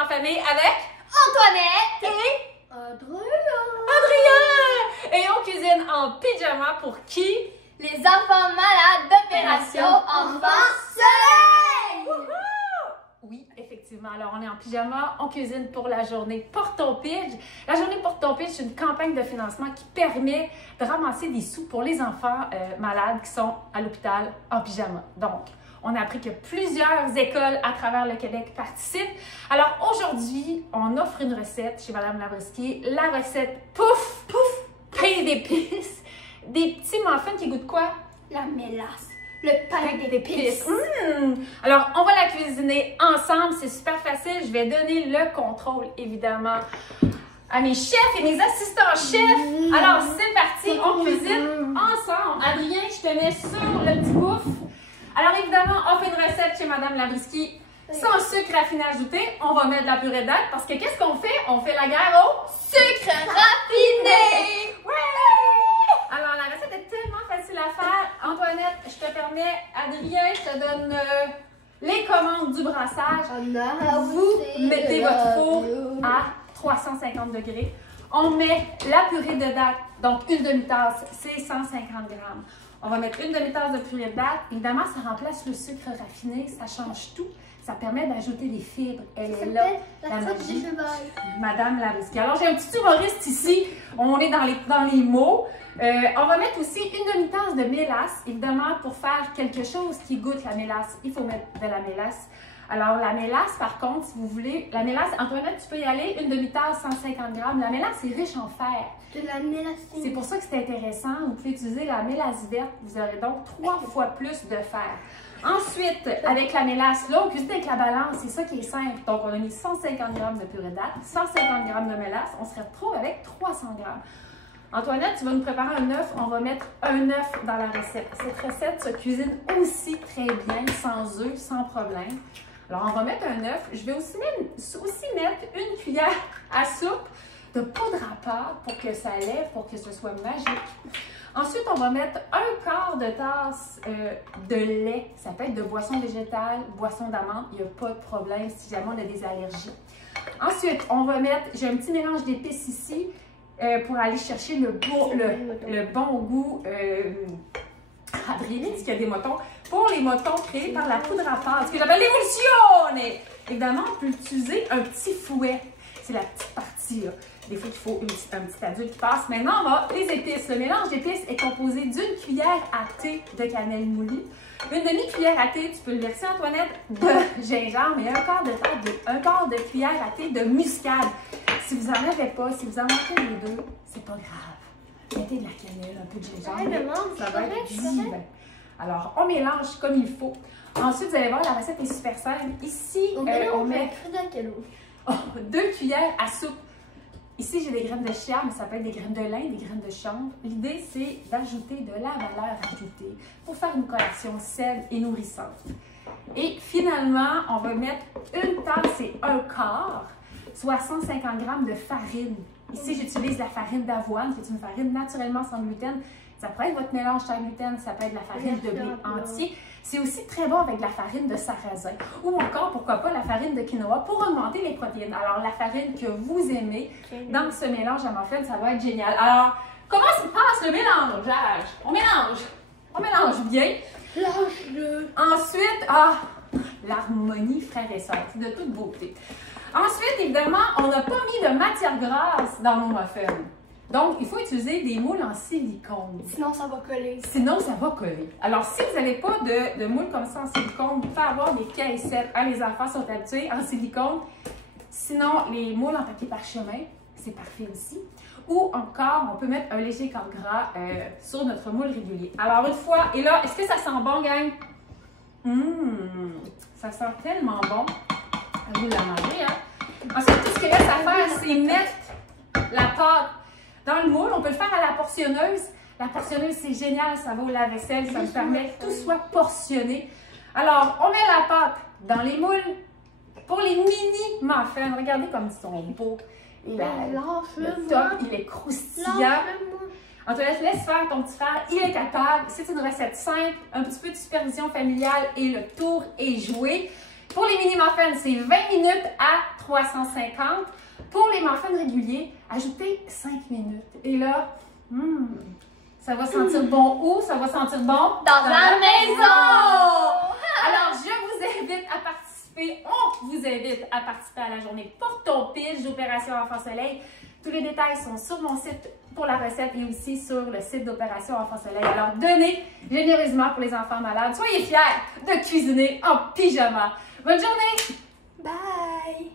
en famille avec Antoinette et Adrien. Et on cuisine en pyjama pour qui? Les enfants malades d'Opération Enfants Soleil. Wouhou! Oui, effectivement. Alors, on est en pyjama, on cuisine pour la journée Porte ton Pidge. La journée Porte ton Pidge, c'est une campagne de financement qui permet de ramasser des sous pour les enfants malades qui sont à l'hôpital en pyjama. Donc, on a appris que plusieurs écoles à travers le Québec participent. Alors, aujourd'hui, on offre une recette chez Mme Labrisquier. La recette pouf, pouf, pain d'épices. Des petits muffins qui goûtent quoi? La mélasse. Le pain d'épices. Alors, on va la cuisiner ensemble. C'est super facile. Je vais donner le contrôle, évidemment, à mes chefs et mes assistants chefs. Alors, c'est parti. On cuisine ensemble. Adrien, je te mets sur le petit bouffe. Alors, évidemment, on fait une recette chez Mme Labrisquier sans sucre raffiné ajouté. On va mettre de la purée de date parce que qu'est-ce qu'on fait? On fait la guerre au Sucre raffiné. Ouais! Alors, la recette est tellement facile à faire. Antoinette, je te permets. Adrien, je te donne les commandes du brassage. Vous mettez votre four à 350 degrés. On met la purée de date, donc une demi-tasse, c'est 150 grammes. On va mettre une demi-tasse de purée de date. Évidemment, ça remplace le sucre raffiné, ça change tout. Ça permet d'ajouter des fibres. Elle est là, la magie. Madame Labrisquier. Alors, j'ai un petit humoriste ici. On est dans les mots. On va mettre aussi une demi-tasse de mélasse, évidemment, pour faire quelque chose qui goûte la mélasse. Il faut mettre de la mélasse. Alors, la mélasse, par contre, si vous voulez, la mélasse, Antoinette, tu peux y aller, une demi-tasse, 150 grammes. La mélasse est riche en fer. De la mélasse. C'est pour ça que c'est intéressant. Vous pouvez utiliser la mélasse verte. Vous aurez donc 3 fois plus de fer. Ensuite, avec la mélasse, là, on cuisine avec la balance. C'est ça qui est simple. Donc, on a mis 150 grammes de purée de date, 150 grammes de mélasse. On se retrouve avec 300 grammes. Antoinette, tu vas nous préparer un œuf. On va mettre un œuf dans la recette. Cette recette se cuisine aussi très bien, sans œufs, sans problème. Alors, on va mettre un œuf. Je vais aussi mettre une cuillère à soupe de poudre à pâte pour que ça lève, pour que ce soit magique. Ensuite, on va mettre un quart de tasse de lait. Ça peut être de boisson végétale, boisson d'amande. Il n'y a pas de problème si jamais on a des allergies. Ensuite, on va mettre, j'ai un petit mélange d'épices ici pour aller chercher le bon goût. Adrien dit qu'il y a des motons. Pour les motons créés par la poudre à pâte, ce que j'appelle l'émulsion. Évidemment, on peut utiliser un petit fouet. C'est la petite partie, là. Des fois, il faut un petit adulte qui passe. Maintenant, on va les épices. Le mélange d'épices est composé d'une cuillère à thé de cannelle moulie, une demi-cuillère à thé, tu peux le verser, Antoinette, de gingembre et un quart de cuillère à thé de muscade. Si vous n'en avez pas, si vous en manquez les deux, c'est pas grave. Mettez de la cannelle, un peu de gingembre, ça va être divin. Alors, on mélange comme il faut. Ensuite, vous allez voir, la recette est super simple. Ici, on met 2 cuillères à soupe. Ici, j'ai des graines de chia, mais ça peut être des graines de lin, des graines de chanvre. L'idée, c'est d'ajouter de la valeur ajoutée pour faire une collation saine et nourrissante. Et finalement, on va mettre une tasse et un quart, soit 150 grammes de farine. Ici, j'utilise la farine d'avoine, qui est une farine naturellement sans gluten. Ça peut être votre mélange sans gluten, ça peut être la farine de blé entier. C'est aussi très bon avec la farine de sarrasin ou encore, pourquoi pas, la farine de quinoa pour augmenter les protéines. Alors, la farine que vous aimez dans ce mélange à muffins, ça va être génial. Alors, comment se passe le mélangeage? On mélange bien. Lâche-le. Ensuite, l'harmonie, frères et sœurs, c'est de toute beauté. Ensuite, évidemment, on n'a pas mis de matière grasse dans nos muffins. Donc, il faut utiliser des moules en silicone. Sinon, ça va coller. Alors, si vous n'avez pas de moules comme ça en silicone, vous pouvez avoir des caissettes. Les enfants sont habitués en silicone. Sinon, les moules en papier parchemin, c'est parfait aussi. Ou encore, on peut mettre un léger corps gras sur notre moule régulier. Alors, une fois, et là, est-ce que ça sent bon, gang? Ça sent tellement bon. À vous de la manger, hein? Ensuite, tout ce qu'il reste à faire, c'est mettre la pâte dans le moule. On peut le faire à la portionneuse. La portionneuse, c'est génial, ça va au lave-vaisselle, ça nous permet que tout soit portionné. Alors, on met la pâte dans les moules. Pour les mini muffins, regardez comme ils sont beaux. Et le top, il est croustillant. Antoinette, laisse faire ton petit frère, il est capable. C'est une recette simple, un petit peu de supervision familiale et le tour est joué. Pour les mini muffins, c'est 20 minutes à 350. Pour les muffins réguliers, ajoutez 5 minutes. Et là, ça va sentir bon où? Ça va sentir bon? Dans la maison! Alors, je vous invite à participer, on vous invite à participer à la journée Porte ton pitch d'Opération Enfant Soleil. Tous les détails sont sur mon site pour la recette et aussi sur le site d'Opération Enfant Soleil. Alors, donnez généreusement pour les enfants malades. Soyez fiers de cuisiner en pyjama. Bonne journée! Bye!